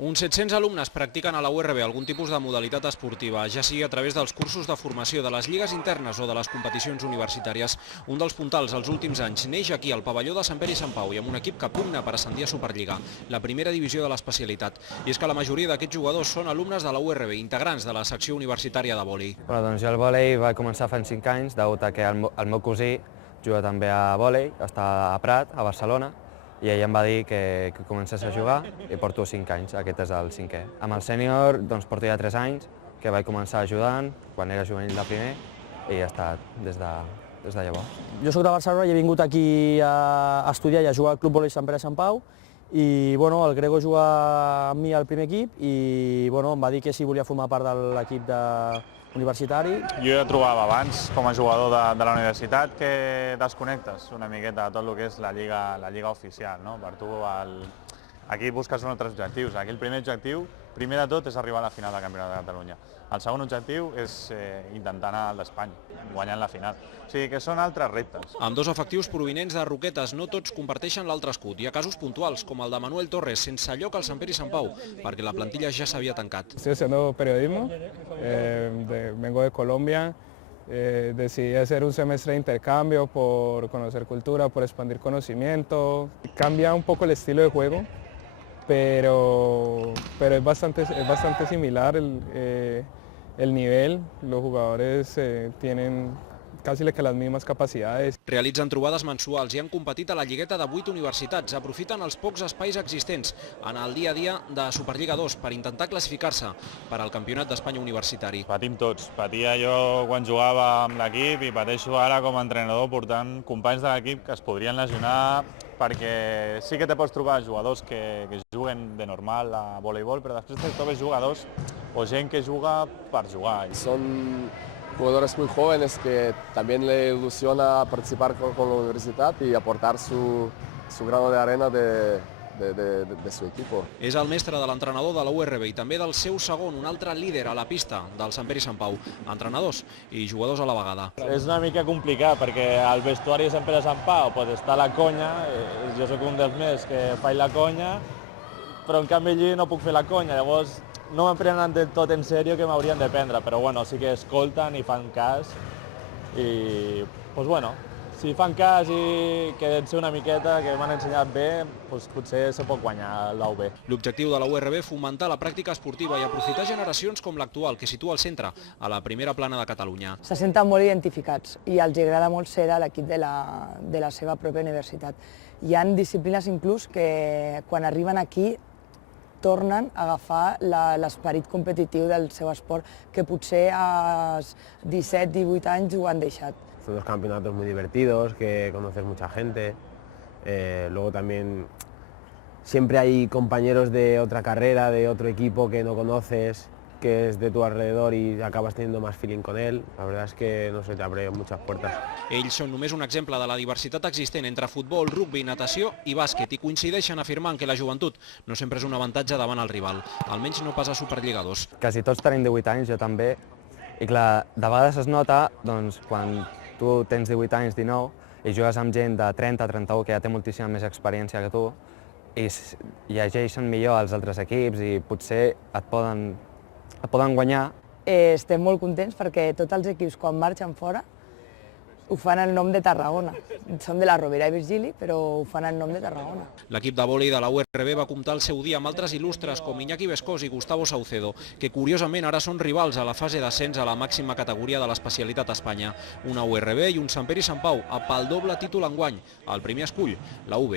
Uns 700 alumnes practiquen a la URB algun tipus de modalitat esportiva, ja sigui a través dels cursos de formació, de les lligues internes o de les competicions universitàries. Un dels puntals als últims anys neix aquí, al pavelló de Sant Pere i Sant Pau, i amb un equip que pugna per ascendir a Superliga, la primera divisió de l'especialitat. I és que la majoria d'aquests jugadors són alumnes de la URB, integrants de la secció universitària de vòlei. Doncs jo el vòlei va començar fa 5 anys, degut a que el meu cosí juga també a vòlei, està a Prat, a Barcelona, i ell em va dir que comencés a jugar i porto 5 anys, aquest és el 5è. Amb el sènior porto ja 3 anys, que vaig començar ajudant quan era juvenil de primer i he estat des de llavors. Jo soc de Barcelona i he vingut aquí a estudiar i a jugar al Club Vòlei Sant Pere Sant Pau i el Grego juga amb mi al primer equip i em va dir que si volia formar part de l'equip universitari. Jo ja trobava abans, com a jugador de la universitat, que desconnectes una miqueta de tot el que és la lliga oficial. Per tu, aquí busques uns altres objectius. Aquí el primer objectiu, primer de tot, és arribar a la final del Campionat de Catalunya. El segon objectiu és intentar anar al d'Espanya, guanyant la final. O sigui que són altres reptes. Amb dos efectius provinents de Roquetes, no tots comparteixen l'altre escut. Hi ha casos puntuals, com el de Manuel Torres, sense lloc al Sant Pere i Sant Pau, perquè la plantilla ja s'havia tancat. Estoy haciendo periodismo, vengo de Colombia, decidí hacer un semestre de intercambio por conocer cultura, por expandir conocimiento. Cambia un poco el estilo de juego, pero es bastante similar el nivel. Los jugadores tienen quasi que les mismes capacitats. Realitzen trobades mensuals i han competit a la lligueta de 8 universitats. Aprofiten els pocs espais existents en el dia a dia de Superliga 2 per intentar classificar-se per al Campionat d'Espanya universitari. Patim tots. Patia jo quan jugava amb l'equip i pateixo ara com a entrenador portant companys de l'equip que es podrien lesionar, perquè sí que te pots trobar jugadors que juguen de normal a voleibol, però després te trobes jugadors o gent que juga per jugar. Son jugadores muy jóvenes que también le ilusiona participar con la universidad y aportar su grano de arena de su equipo. És el mestre de l'entrenador de la URB i també del seu segon, un altre líder a la pista del Sant Pere i Sant Pau. Entrenadors i jugadors a la vegada. És una mica complicat perquè al vestuari de Sant Pere i Sant Pau està la conya, jo sóc un dels més que faig la conya, però en canvi allí no puc fer la conya, llavors no m'en prenen del tot en sèrio que m'haurien de prendre, però sí que escolten i fan cas i si fan cas i queden-se una miqueta, que m'han ensenyat bé, potser se pot guanyar l'UB. L'objectiu de la URB és fomentar la pràctica esportiva i aprofitar generacions com l'actual, que situa al centre, a la primera plana de Catalunya. Se senten molt identificats i els agrada molt ser a l'equip de la seva pròpia universitat. Hi ha disciplines inclús que quan arriben aquí tornen a agafar l'esperit competitiu del seu esport, que potser als 17-18 anys ho han deixat. Son dos campeonatos muy divertidos, que conoces mucha gente. Luego también siempre hay compañeros de otra carrera, de otro equipo que no conoces, que es de tu alrededor y acabas teniendo más feeling con él. La verdad es que te abre muchas puertas. Ells són només un exemple de la diversitat existent entre futbol, rugbi, natació i bàsquet i coincideixen afirmant que la joventut no sempre és un avantatge davant el rival, almenys no pas a Superliga 2. Quasi tots tenim 18 anys, jo també, i clar, de vegades es nota quan tu tens 18 anys, 19, i jugues amb gent de 30, 31, que ja té moltíssima més experiència que tu, i llegeixen millor els altres equips i potser et poden guanyar. Estem molt contents perquè tots els equips, quan marxen fora, ho fan en nom de Tarragona. Som de la Rovira i Virgili, però ho fan en nom de Tarragona. L'equip de vòlei de la URB va comptar el seu dia amb altres il·lustres com Iñaki Vescós i Gustavo Saucedo, que curiosament ara són rivals a la fase d'ascens a la màxima categoria de l'especialitat a Espanya. Una URB i un Sant Pere i Sant Pau, pel doble títol enguany. El primer escull, la UB.